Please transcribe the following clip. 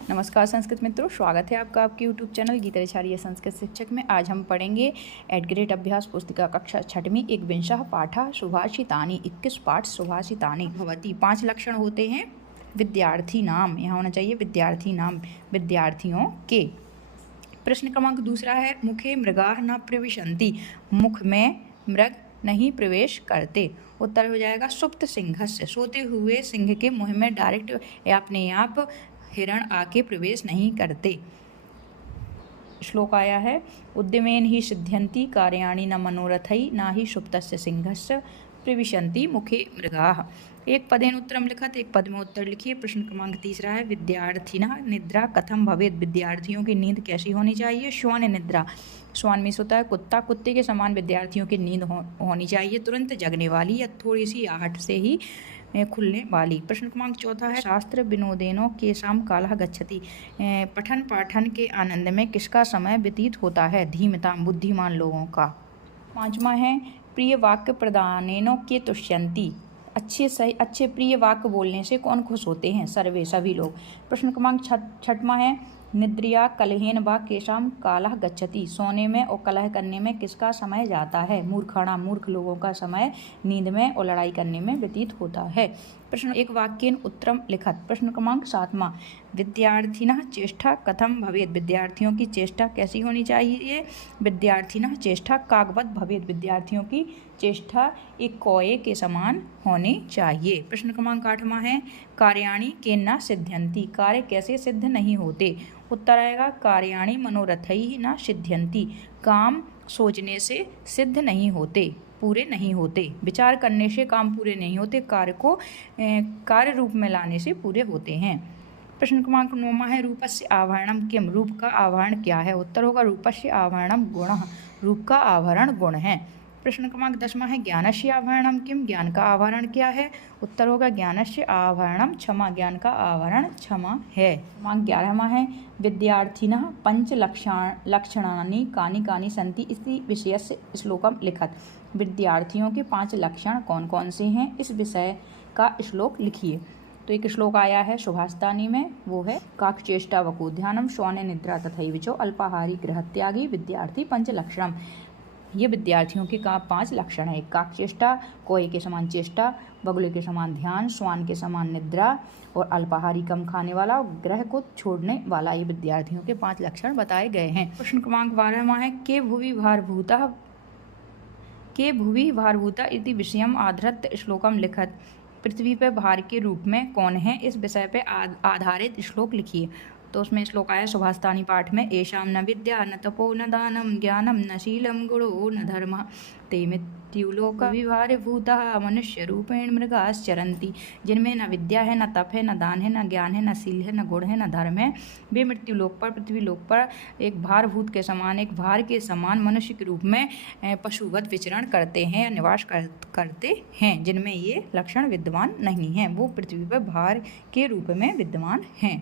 नमस्कार संस्कृत मित्रों, स्वागत है आपका आपके यूट्यूब चैनल गीताचार्य संस्कृत शिक्षक में। आज हम पढ़ेंगे एट ग्रेड अभ्यास पुस्तिका कक्षा छठवीं एक विंशः पाठः सुभाषितानि 21 पाठ सुभाषितानि भवति। 5 लक्षण होते हैं विद्यार्थी नाम, यहाँ होना चाहिए विद्यार्थी नाम, विद्यार्थियों के। प्रश्न क्रमांक दूसरा है मुखे मृगाः न प्रविशन्ति, मुख में मृग नहीं प्रवेश करते। उत्तर हो जाएगा सुप्त सिंहस्य, सोते हुए सिंह के मुँह में डायरेक्ट अपने आप हिरण आके प्रवेश नहीं करते। श्लोक आया है उद्यमेन ही सिद्ध्यन्ति कार्याणि न मनोरथै न ही सुप्तस्य सिंहस्य प्रविशन्ति मुखे मृगाः। एक पदेन उत्तरम लिखत, एक पद में उत्तर लिखिए। प्रश्न क्रमांक तीसरा है विद्यार्थिना निद्रा कथम भवेत्, विद्यार्थियों की नींद कैसी होनी चाहिए। श्वान निद्रा, श्वान मीन्स होता है कुत्ता, कुत्ते के समान विद्यार्थियों की नींद होनी चाहिए, तुरंत जगने वाली या थोड़ी सी आहट से ही खुलने वाली। प्रश्न क्रमांक चौथा है शास्त्र विनोदेनो केषां कालः गच्छति, पठन पाठन के आनंद में किसका समय व्यतीत होता है। धीमतां, बुद्धिमान लोगों का। पांचवा है प्रिय वाक्य प्रदानेनो के तुष्यन्ति, अच्छे प्रिय वाक्य बोलने से कौन खुश होते हैं। सर्वे, सभी लोग। प्रश्न क्रमांक छठवां है निद्रिया कलहेन वा केषां कालः गच्छति, सोने में और कलह करने में किसका समय जाता है। मूर्खाणां, मूर्ख लोगों का समय नींद में और लड़ाई करने में व्यतीत होता है। प्रश्न एक वाक्येन उत्तरम लिखत। प्रश्न क्रमांक 7वां विद्यार्थिनः चेष्टा कथम भवेत्, विद्यार्थियों की चेष्टा कैसी होनी चाहिए। विद्यार्थिनः चेष्टा काकवत् भवेत्, विद्यार्थियों की चेष्टा एक कौए के समान होनी चाहिए। प्रश्न क्रमांक 8वां है कार्याणि केन न सिद्ध्यन्ति, कार्य कैसे सिद्ध नहीं होते। उत्तर आएगा कार्याणि मनोरथैः न सिद्ध्यन्ति, काम सोचने से सिद्ध नहीं होते, पूरे नहीं होते। विचार करने से काम पूरे नहीं होते, कार्य को कार्य रूप में लाने से पूरे होते हैं। प्रश्न क्रमांक 9वां है रूपस्य आवरणम किम, रूप का आवरण क्या है। उत्तर होगा रूपस्य आवरणम गुणः, रूप का आवरण गुण है। प्रश्न क्रमांक 10वां है ज्ञानस्य आवरणम किम, ज्ञान का आवरण क्या है। उत्तर होगा ज्ञानस्य आवरणम क्षमा, ज्ञान का आवरण क्षमा है। क्रमांक 11वां है विद्यार्थिनः पंच लक्षणानि कानि कानि सन्ति, इसी विषयस्य श्लोकम लिखत, विद्यार्थियों के 5 लक्षण कौन कौन से हैं, इस विषय का श्लोक लिखिए। तो एक श्लोक आया है सुभाषितानि में, वो है काकचेष्टा वकोद्यानम श्वान निद्रा तथैवचो अल्पाहारी गृहत्यागी विद्यार्थी पंच लक्षणम। ये विद्यार्थियों के 5 लक्षण है। काकचेष्टा, कोए के समान चेष्टा, बगुले के समान ध्यान, श्वान के समान निद्रा और अल्पाहारी कम खाने वाला और ग्रह को छोड़ने वाला, ये विद्यार्थियों के 5 लक्षण बताए गए हैं। प्रश्न क्रमांक 12वां है के भुवि भारभूता इति विषयम आधृत श्लोकम लिखत, पृथ्वी पर भार के रूप में कौन है, इस विषय पर आधारित श्लोक लिखिए। तो उसमें श्लोक आया सुभाषितानि पाठ में येषां न विद्या न तपो न दानं ज्ञानं न शीलं गुणो न धर्मः ते मृत्युलोका विभारभूताः मनुष्य रूपेण मृगाश्चरन्ति, जिनमें न विद्या है न तप है न दान है न ज्ञान है न शील है न गुण है न धर्म है, वे मृत्युलोक पर पृथ्वीलोक पर एक भारभूत के समान, एक भार के समान मनुष्य के रूप में पशुवत विचरण करते हैं या निवास करते हैं। जिनमें ये लक्षण विद्यमान नहीं हैं, वो पृथ्वी पर भार के रूप में विद्यमान हैं।